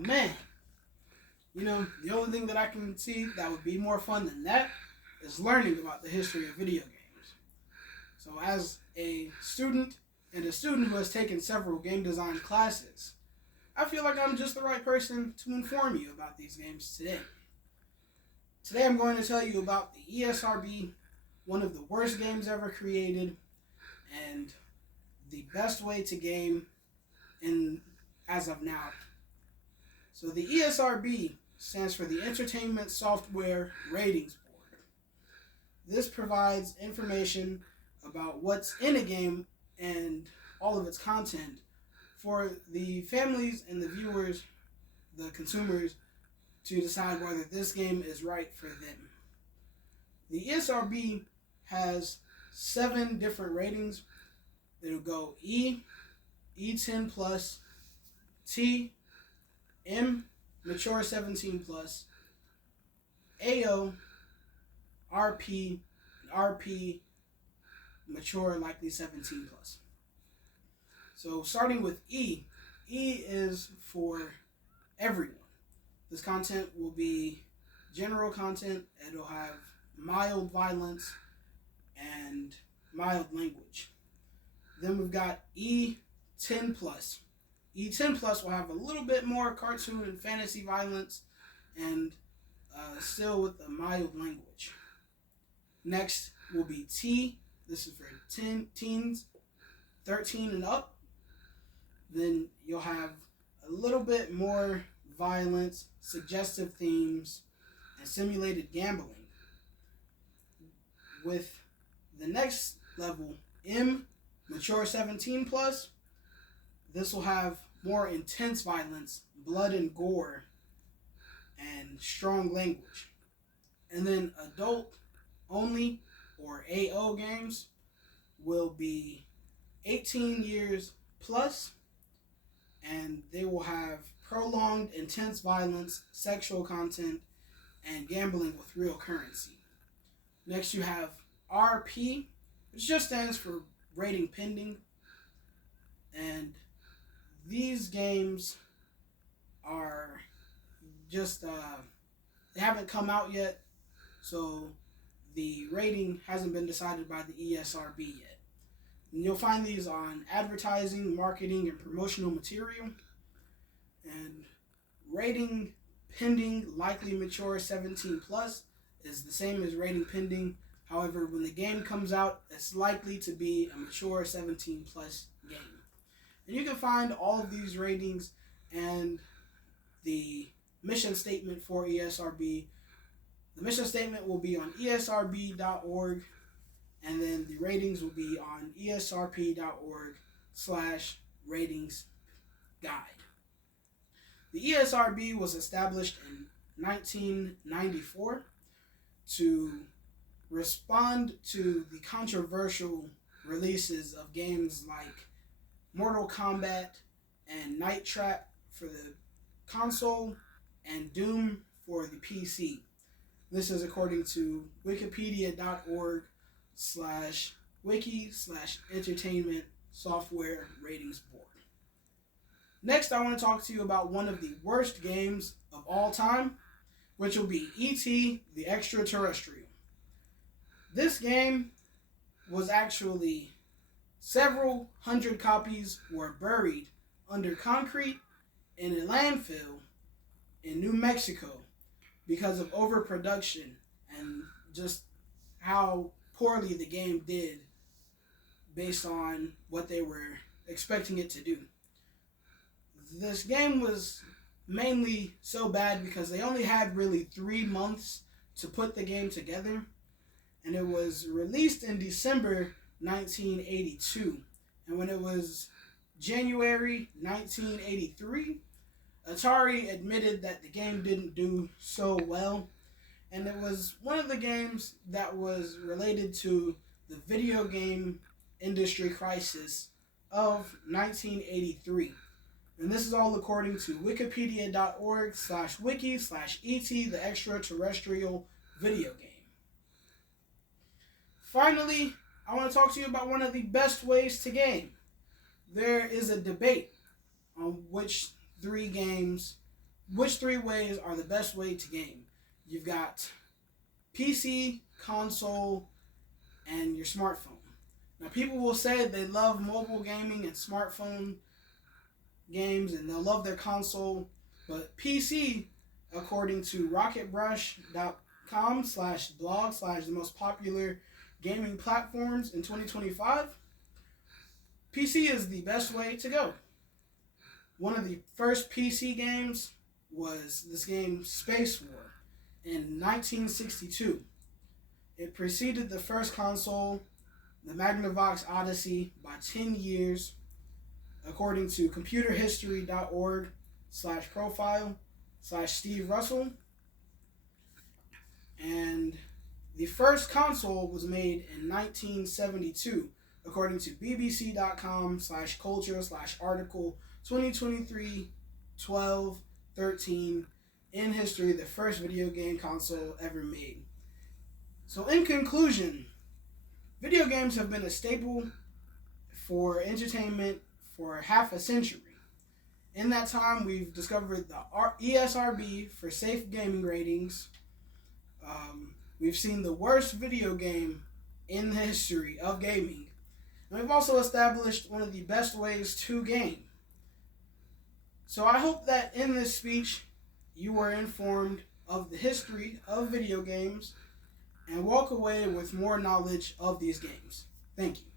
man, the only thing that I can see that would be more fun than that is learning about the history of video games. So as a student, and a student who has taken several game design classes, I feel like I'm just the right person to inform you about these games today. Today I'm going to tell you about the ESRB, one of the worst games ever created, and the best way to game as of now. So the ESRB stands for the Entertainment Software Ratings Board. This provides information about what's in a game and all of its content for the families and the viewers, the consumers, to decide whether this game is right for them. The ESRB has 7 different ratings. It'll go E, E10 plus, T, M, mature 17 plus, AO, RP, and RP, mature likely 17 plus. So starting with E, E is for everyone. This content will be general content. It'll have mild violence and mild language. Then we've got E10 plus. E10 plus will have a little bit more cartoon and fantasy violence, and still with a mild language. Next will be T. This is for teens, 13 and up. Then you'll have a little bit more violence, suggestive themes, and simulated gambling. With the next level, M, mature 17 plus, this will have more intense violence, blood and gore, and strong language. And then adult only, or AO games, will be 18 years plus, and they will have prolonged intense violence, sexual content, and gambling with real currency. Next you have RP, which just stands for rating pending, and these games are just they haven't come out yet, so the rating hasn't been decided by the ESRB yet. And you'll find these on advertising, marketing, and promotional material. And rating pending likely mature 17 plus is the same as rating pending. However, when the game comes out, it's likely to be a mature 17 plus game. And you can find all of these ratings and the mission statement for ESRB. The mission statement will be on esrb.org, and then the ratings will be on esrp.org/ratings guide. The ESRB was established in 1994 to respond to the controversial releases of games like Mortal Kombat and Night Trap for the console and Doom for the PC. This is according to wikipedia.org/wiki/entertainment software ratings board. Next, I want to talk to you about one of the worst games of all time, which will be E.T. the Extraterrestrial. This game was actually several hundred copies were buried under concrete in a landfill in New Mexico because of overproduction and just how poorly the game did based on what they were expecting it to do. This game was mainly so bad because they only had really 3 months to put the game together, and it was released in December 1982. And when it was January 1983, Atari admitted that the game didn't do so well, and it was one of the games that was related to the video game industry crisis of 1983. And this is all according to wikipedia.org/wiki/ET the Extraterrestrial video game. Finally, I want to talk to you about one of the best ways to game. There is a debate on which 3 games which three ways are the best way to game. You've got PC, console, and your smartphone. Now, people will say they love mobile gaming and smartphone games, and they'll love their console, but PC, according to rocketbrush.com/blog/the most popular gaming platforms in 2025, PC is the best way to go. One of the first PC games was this game Space War in 1962. It preceded the first console, the Magnavox Odyssey, by 10 years, according to computerhistory.org/profile/Steve Russell. And the first console was made in 1972, according to bbc.com/culture/article 2023-12-13, in history, the first video game console ever made. So in conclusion, video games have been a staple for entertainment for half a century. In that time, we've discovered the ESRB for safe gaming ratings. We've seen the worst video game in the history of gaming. And we've also established one of the best ways to game. So I hope that in this speech, you were informed of the history of video games and walk away with more knowledge of these games. Thank you.